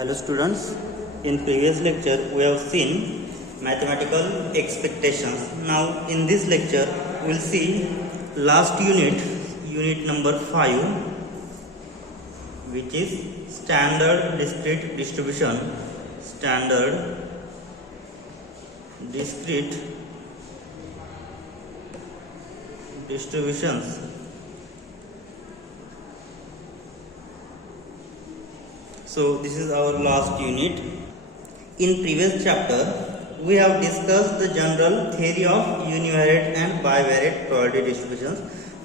Hello students, in previous lecture we have seen mathematical expectations. Now in this lecture we will see last unit number 5, which is standard discrete distribution. Standard discrete distributions. So this is our last unit. In previous chapter, we have discussed the general theory of univariate and bivariate probability distributions.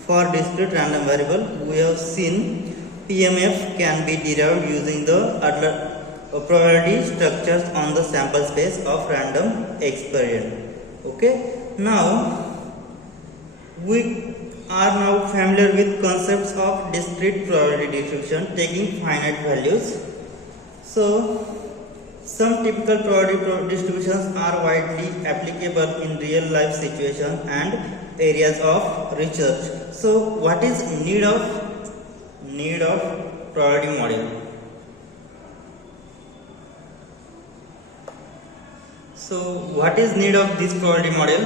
For discrete random variable, we have seen PMF can be derived using the probability structures on the sample space of random experiment. Okay. Now we are now familiar with concepts of discrete probability distribution taking finite values. So, some typical probability distributions are widely applicable in real life situations and areas of research. So, what is need of probability model? So, what is need of this probability model?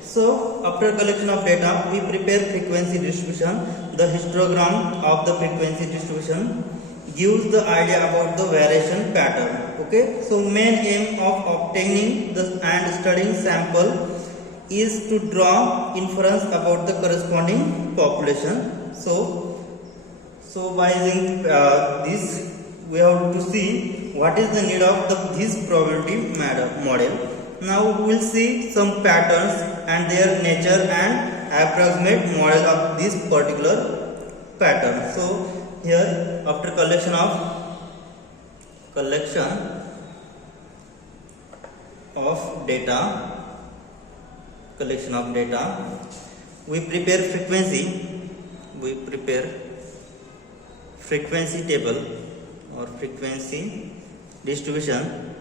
So, after collection of data, we prepare frequency distribution. The histogram of the frequency distribution gives the idea about the variation pattern. Okay, so main aim of obtaining and studying sample is to draw inference about the corresponding population. So by using this, we have to see what is the need of this probability model. Now we will see some patterns and their nature and approximate model of this particular pattern. So here, after collection of data, we prepare frequency table or frequency distribution.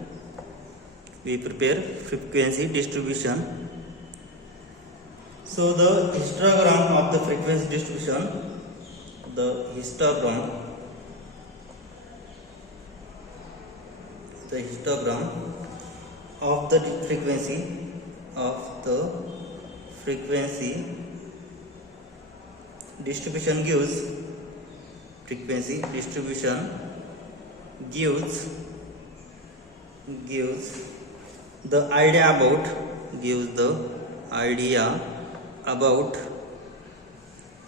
We prepare frequency distribution. So the histogram of the frequency distribution. The histogram of the frequency distribution gives the idea about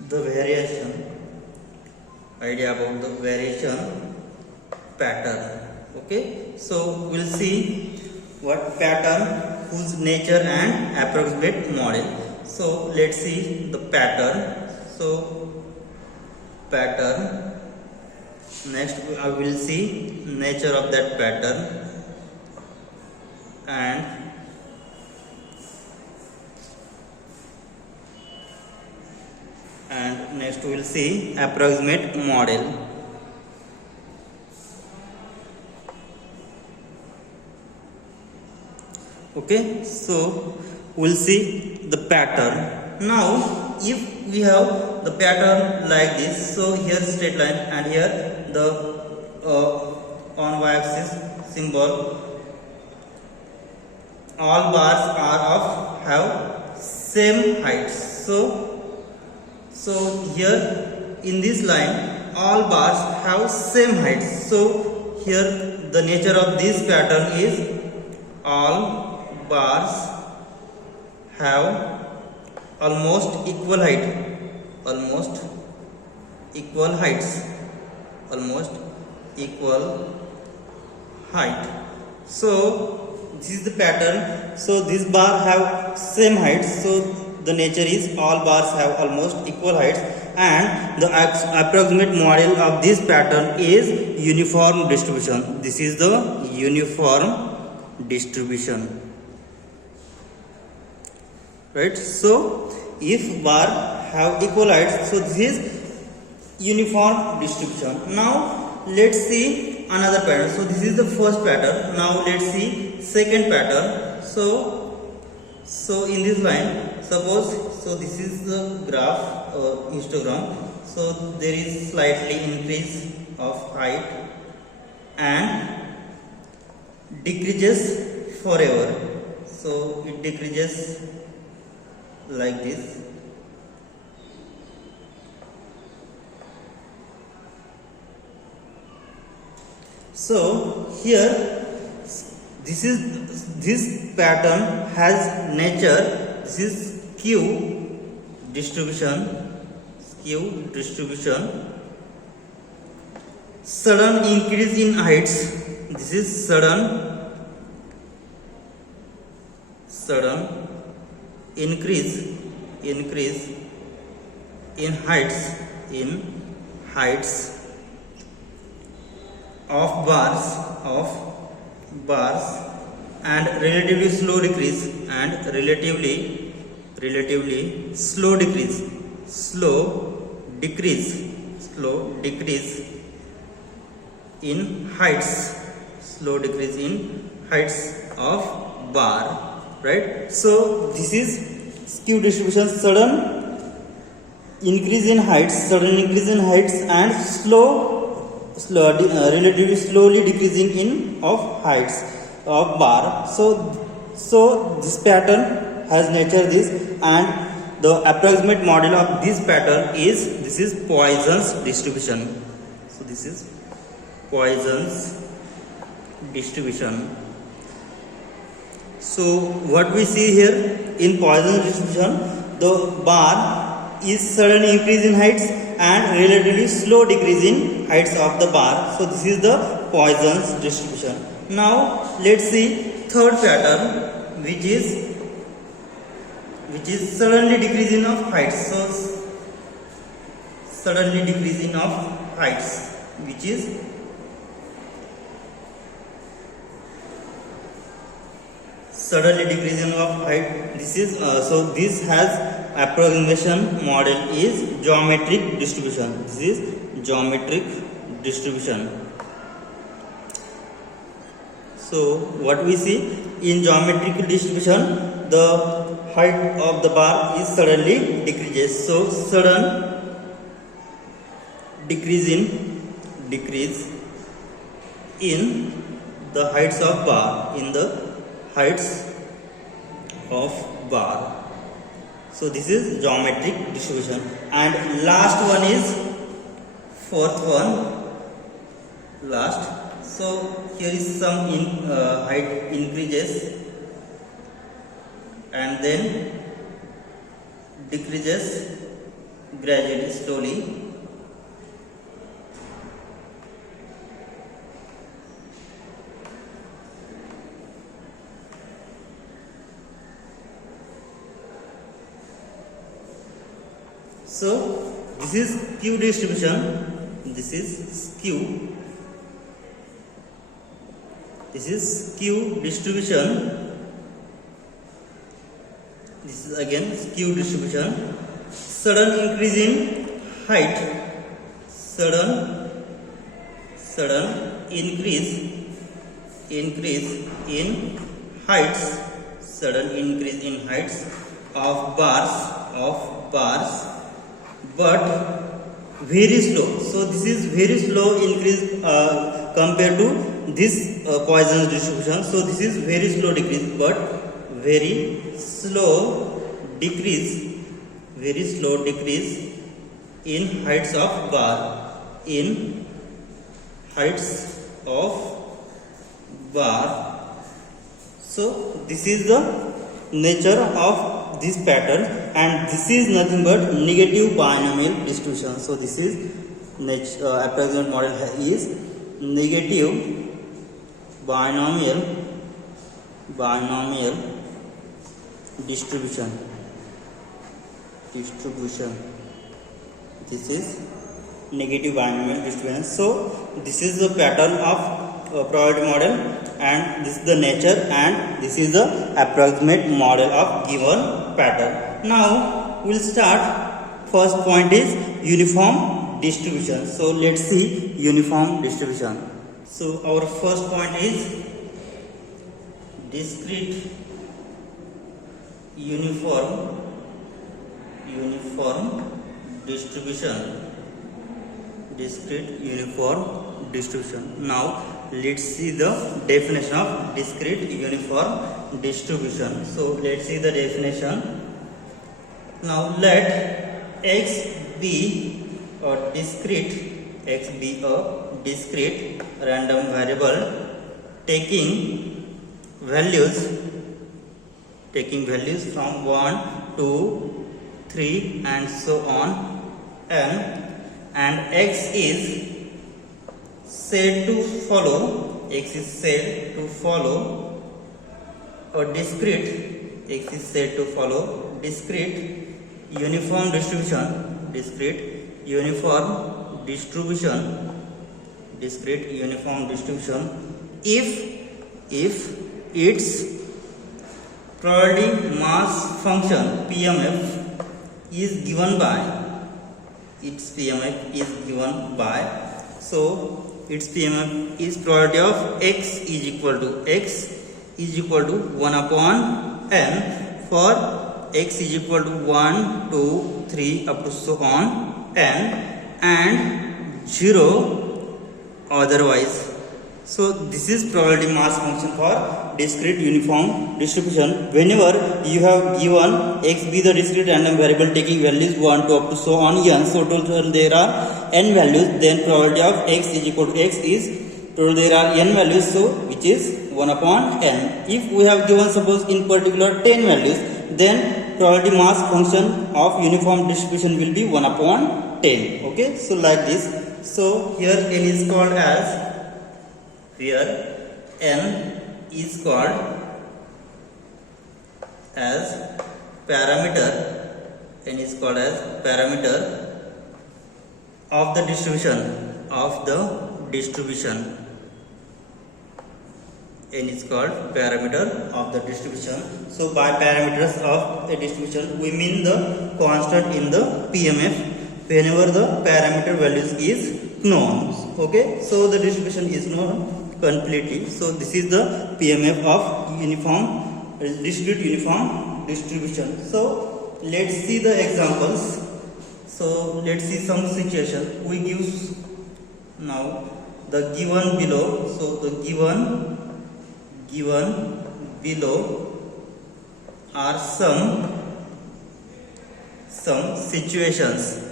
the variation pattern. Okay, so we'll see what pattern, whose nature and approximate model. So let's see the pattern. So pattern, next I will see nature of that pattern, and next we will see approximate model. Okay, so we'll see the pattern. Now if we have the pattern like this, so here straight line and here the on y-axis symbol, all bars are have same heights. So here in this line all bars have same heights. So here the nature of this pattern is all bars have almost equal height. So this is the pattern. So this bar have same heights. So the nature is all bars have almost equal heights, and the approximate model of this pattern is uniform distribution. This is the uniform distribution. Right, so if bar have equal heights, so this is uniform distribution. Now let's see another pattern. So this is the first pattern. Now let's see second pattern. So in this line, suppose, so this is the graph or histogram. So there is slightly increase of height and decreases forever. So it decreases like this. So here this pattern has nature. This is skew distribution. Sudden increase in heights. This is sudden increase in heights of bars and relatively slow decrease in heights of bar, right? So this is skew distribution, sudden increase in heights and relatively slowly decreasing in of heights of bar. So this pattern has nature this, and the approximate model of this pattern is Poisson's distribution. So this is Poisson's distribution. So what we see here in Poisson's distribution, the bar is sudden increase in heights and relatively slow decrease in heights of the bar. So this is the Poisson's distribution. Now let's see third pattern, which is suddenly decreasing of heights. So suddenly decreasing of heights, which is suddenly decreasing of height. This is so this has approximation model is geometric distribution. This is geometric distribution. So what we see in geometric distribution, the height of the bar is suddenly decreases. So sudden decrease in the heights of bar, So this is geometric distribution. And last one is fourth one. So here is some height increases and then decreases gradually, slowly. So this is skew distribution. This is skew distribution. This is again skew distribution. Sudden increase in height. Sudden increase in heights. Sudden increase in heights of bars. But very slow. So this is very slow increase compared to this Poisson's distribution. So this is very slow decrease, but very slow decrease in heights of bar. So this is the nature of this pattern, and this is nothing but negative binomial distribution. So this is approximate model is negative binomial distribution. This is negative binomial distribution. So this is the pattern of probability model, and this is the nature, and this is the approximate model of given pattern. Now we'll start. First point is uniform distribution. So let's see uniform distribution. So our first point is discrete uniform distribution. Now let's see the definition of discrete uniform distribution. So let's see the definition. Now let x be a discrete random variable taking values from 1, 2, 3 and so on n, and x is said to follow a discrete uniform distribution if its probability mass function PMF is given by so its PMF is probability of x is equal to 1 upon n for x is equal to 1, 2, 3 up to so on n and 0 otherwise. So this is probability mass function for discrete uniform distribution. Whenever you have given x be the discrete random variable taking values 1, 2 up to so on n, so total there are n values, then probability of x is equal to x is total there are n values, so which is 1 upon n. If we have given suppose in particular 10 values, then probability mass function of uniform distribution will be 1 upon 10. Okay, so like this. So here n is called as parameter of the distribution n is called parameter of the distribution. So by parameters of a distribution we mean the constant in the PMF whenever the parameter values is known. Okay, so the distribution is known completely. So this is the PMF of discrete uniform distribution. So let's see the examples. So let's see some situation. We give now the given below. So the given below are some situations.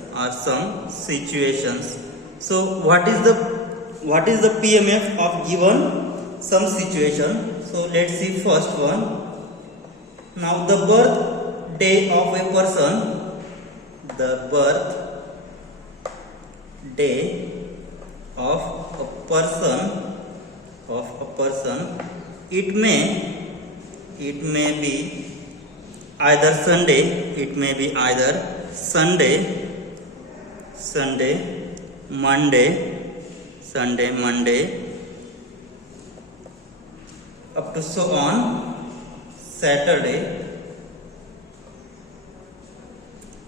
So what is the PMF of given some situation? So let's see first one. Now the birthday of a person, it may be either Sunday, Monday up to so on Saturday.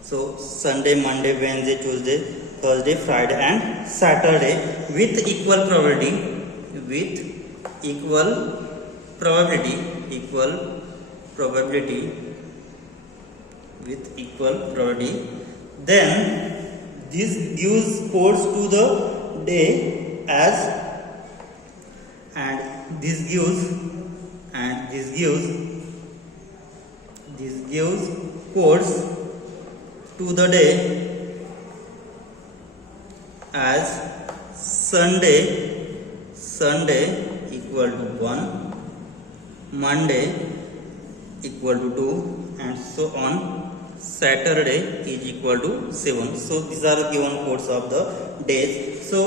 So Sunday, Monday, Wednesday, Tuesday, Thursday, Friday and Saturday with equal probability. Then this gives codes to the day as and this gives codes to the day as Sunday equal to 1, Monday equal to 2 and so on. Saturday is equal to 7. So these are the given codes of the days. So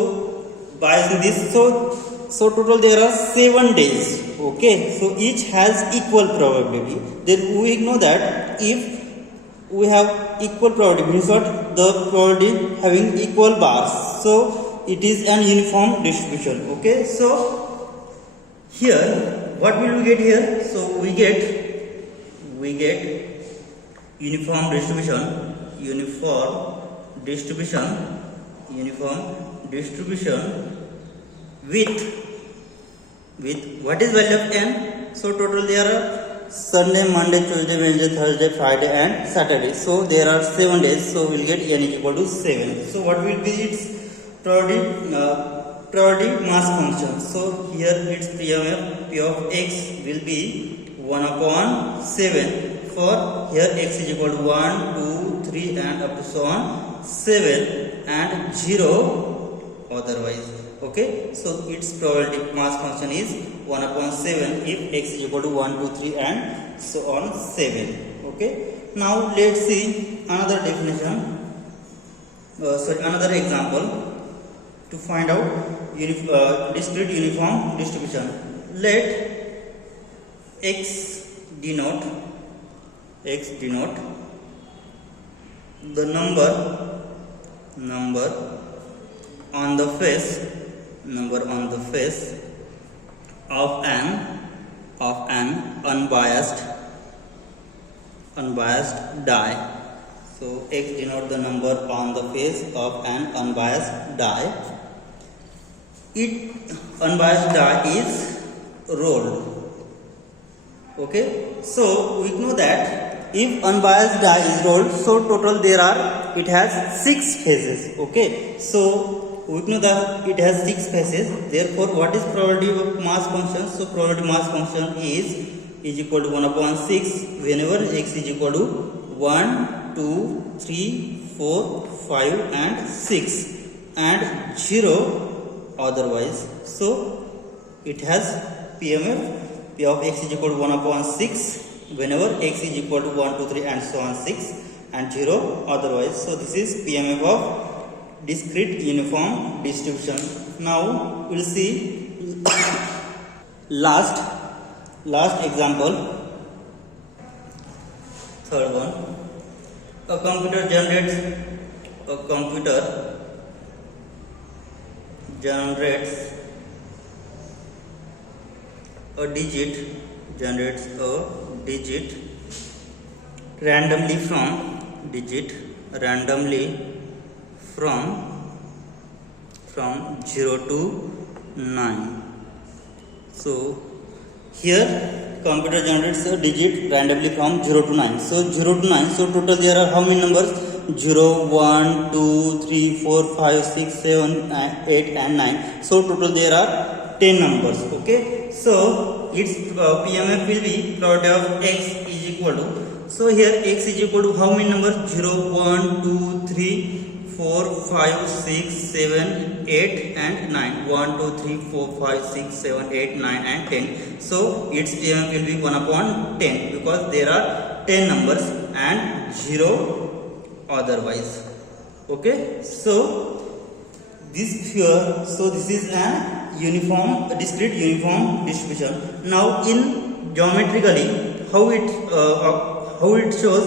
by this, so total there are 7 days. Okay, so each has equal probability. Then we know that if we have equal probability, means what? The probability having equal bars. So it is an uniform distribution. Okay, so here what will we get here? So we get uniform distribution with what is value of n? So total there are Sunday, Monday, Tuesday, Wednesday, Thursday, Friday and Saturday. So there are 7 days. So we'll get n is equal to 7. So what will be its probability probability mass function. So here its PMF P of x will be 1 upon 7. For here x is equal to 1, 2, 3 and up to so on 7 and 0 otherwise. Okay, so its probability mass function is 1 upon 7 if x is equal to 1, 2, 3 and so on 7. Okay, now let's see another definition. Another example to find out discrete uniform distribution. Let x denote the number on the face of an unbiased die. So x denote the number on the face of an unbiased die. Unbiased die is rolled. Okay, so we know that if unbiased die is rolled, so total it has 6 phases. Okay, so we know that it has 6 phases. Therefore, what is probability of mass function? So probability mass function is equal to 1 upon 6 whenever x is equal to 1, 2, 3, 4, 5 and 6 and 0 otherwise. So it has PMF P of x is equal to 1 upon 6 whenever x is equal to 1, 2, 3 and so on 6 and 0 otherwise. So this is PMF of discrete uniform distribution. Now we will see last example, third one. A computer generates a digit randomly from 0 to 9. So here computer generates a digit randomly from 0 to 9. So 0 to 9. So total there are how many numbers? 0, 1, 2, 3, 4, 5, 6, 7, 8 and 9. So total there are 10 numbers. Okay. So its PMF will be probability of x is equal to. So here x is equal to how many numbers? 0, 1, 2, 3, 4, 5, 6, 7, 8 and 9. 1, 2, 3, 4, 5, 6, 7, 8, 9 and 10. So its PMF will be 1 upon 10 because there are 10 numbers and 0 otherwise. Okay. So this is a discrete uniform distribution. Now in geometrically how it shows.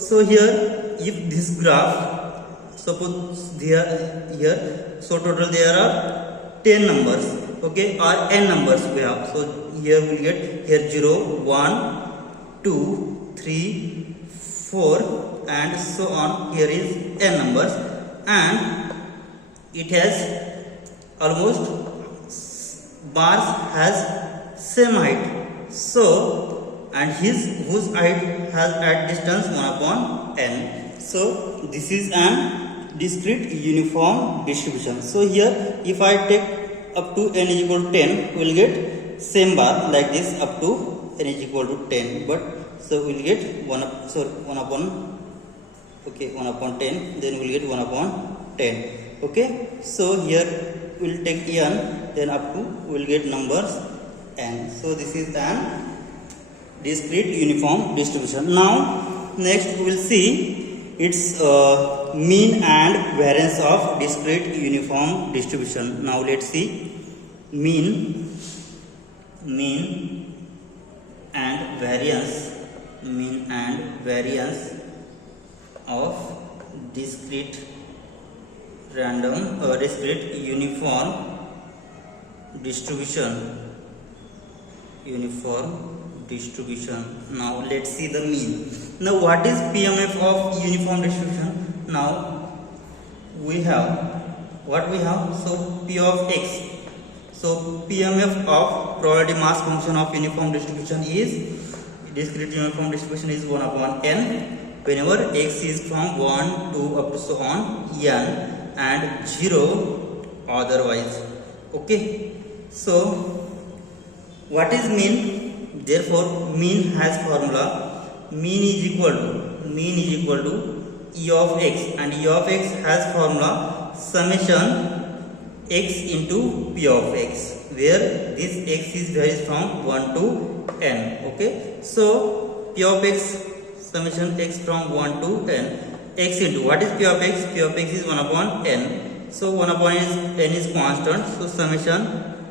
So here if this graph, suppose here, so total there are 10 numbers, okay, or n numbers we have. So here we will get here 0, 1, 2, 3, 4 and so on. Here is n numbers and it has almost bars has same height. So and whose height has at distance 1 upon n. So this is an discrete uniform distribution. So here if I take up to n is equal to 10, we will get same bar like this up to n is equal to 10. But so we will get 1 upon 10, then we will get 1 upon 10. Okay. So here we will take n, then up to we will get numbers n. So this is an discrete uniform distribution. Now next we will see its mean and variance of discrete uniform distribution. Now let's see mean and variance of discrete uniform distribution. Now let's see the mean. Now what is PMF of uniform distribution? Now we have what we have. So P of x. So PMF of probability mass function of uniform distribution is discrete uniform distribution is 1 upon n whenever x is from 1 to up to so on n and 0 otherwise. Okay, so what is mean? Therefore mean has formula. Mean is equal to e of x, and e of x has formula summation x into p of x, where this x is varies from 1 to n. Okay, so p of x summation x from 1 to n, x into what is p of x? P of x is 1 upon n. So 1 upon n is constant, so summation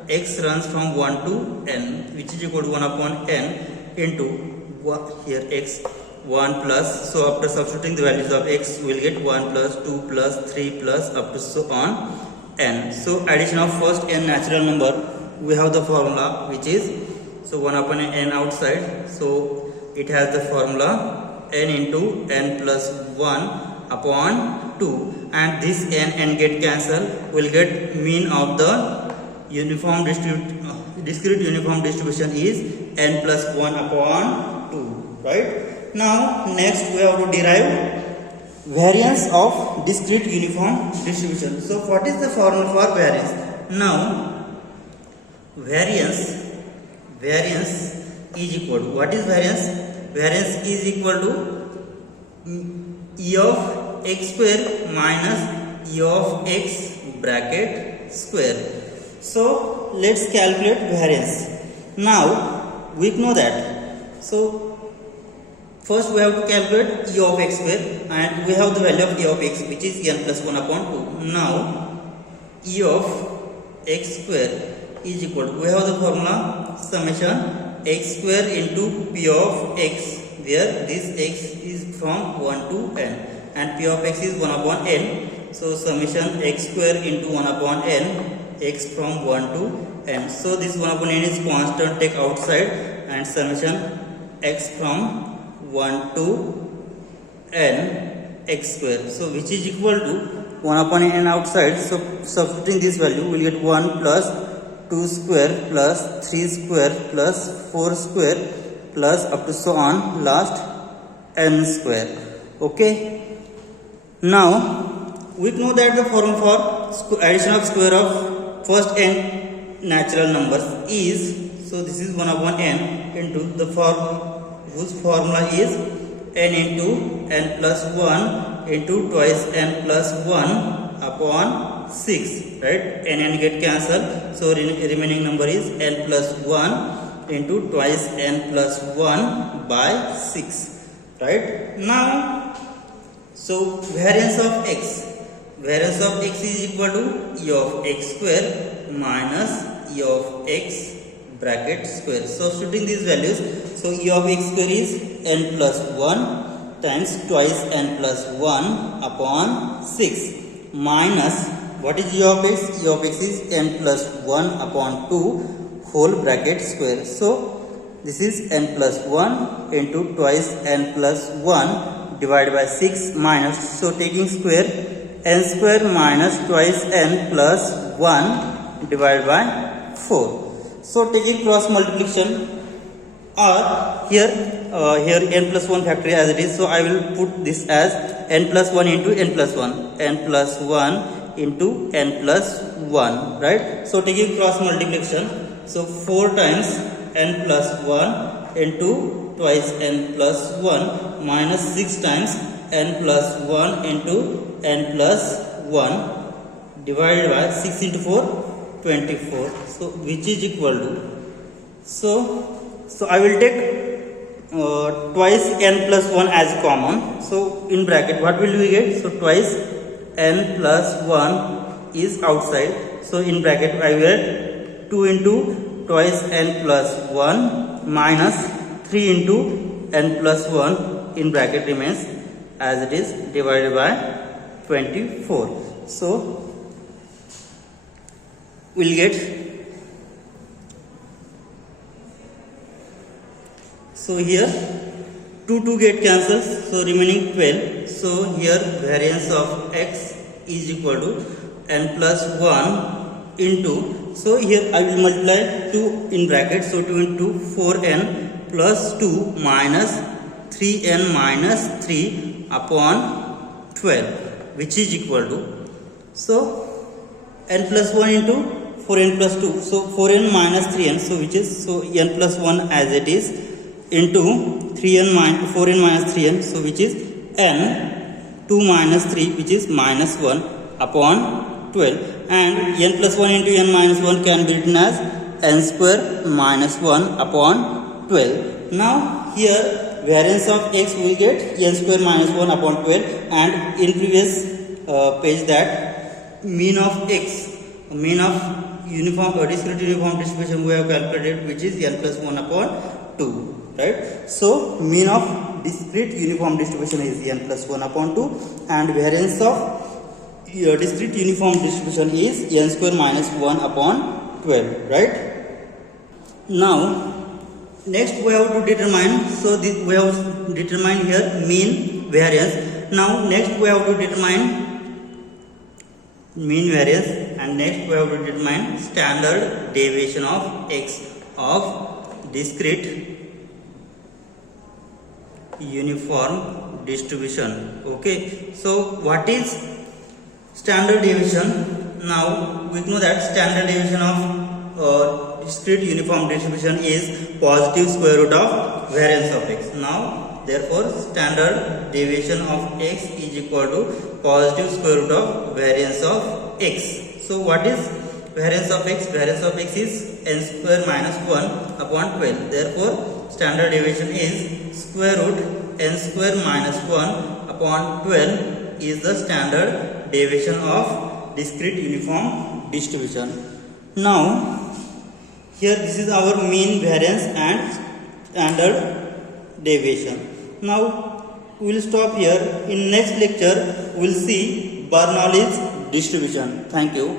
x runs from 1 to n, which is equal to 1 upon n into here x 1 plus, so after substituting the values of x we will get 1 plus 2 plus 3 plus up to so on n. So addition of first n natural number, we have the formula which is, so 1 upon n outside, so it has the formula n into n plus 1 upon 2, and this n get cancelled, we'll get mean of the discrete uniform distribution is n plus 1 upon 2, right? Now next we have to derive variance of discrete uniform distribution. So what is the formula for variance? Now variance is equal to, what is variance? Variance is equal to e of x square minus e of x bracket square. So let's calculate variance. Now we know that, so first we have to calculate e of x square, and we have the value of e of x which is n plus 1 upon 2. Now e of x square is equal to, we have the formula summation x square into p of x, where this x is from 1 to n, and p of x is 1 upon n. So summation x square into 1 upon n, x from 1 to n. So this 1 upon n is constant, take outside, and summation x from 1 to n x square, so which is equal to 1 upon n outside. So substituting this value, we will get 1 plus 2 square plus 3 square plus 4 square plus up to so on last n square. Okay, now we know that the formula for addition of square of first n natural numbers is, so this is 1 upon n into the form whose formula is n into n plus 1 into twice n plus 1 upon 6, right? n get cancelled, so remaining number is n plus 1 into twice n plus 1 by 6, right? Now so variance of x is equal to e of x square minus e of x bracket square. So substituting these values, so e of x square is n plus 1 times twice n plus 1 upon 6 minus, what is e of x? E of x is n plus 1 upon 2 whole bracket square. So this is n plus 1 into twice n plus 1 divided by 6 minus, so taking square, n square minus twice n plus 1 divided by 4. So taking cross multiplication, or here n plus 1 factorial as it is, so I will put this as n plus 1 into n plus 1, n plus 1 into n plus 1, right? So taking cross multiplication, so 4 times n plus 1 into twice n plus 1 minus 6 times n plus 1 into n plus 1 divided by 6 into 4, 24. So which is equal to, so I will take twice n plus 1 as common. So in bracket what will we get? So twice n plus 1 is outside, so in bracket I will get 2 into twice n plus 1 minus 3 into n plus 1 in bracket remains as it is divided by 24. So we'll get, so here 2 get cancels, so remaining 12. So here variance of x is equal to n plus 1 into, so here I will multiply 2 in bracket, so 2 into 4n plus 2 minus 3n minus 3 upon 12, which is equal to, so n plus 1 into 4n plus 2, so 4n minus 3n, so which is, so n plus 1 as it is, into 4n minus 3n, so which is n 2 minus 3, which is minus 1 upon 12, and n plus 1 into n minus 1 can be written as n square minus 1 upon 12. Now here variance of x will get n square minus 1 upon 12, and in previous page that mean of x, mean of discrete uniform distribution we have calculated, which is n plus 1 upon 2, right? So mean of discrete uniform distribution is n plus 1 upon 2, and variance of discrete uniform distribution is n square minus 1 upon 12, right? Now next we have to determine, so this we have determined here mean, variance. Now next we have to determine mean, variance, and next we have to determine standard deviation of x of discrete uniform distribution. Okay, so what is standard deviation? Now we know that standard deviation of discrete uniform distribution is positive square root of variance of x. Now therefore standard deviation of x is equal to positive square root of variance of x. So what is variance of x? Variance of x is n square minus 1 upon 12. Therefore standard deviation is square root n square minus 1 upon 12 is the standard deviation of discrete uniform distribution. Now here this is our mean, variance and standard deviation. Now we will stop here. In next lecture we will see Bernoulli's distribution. Thank you.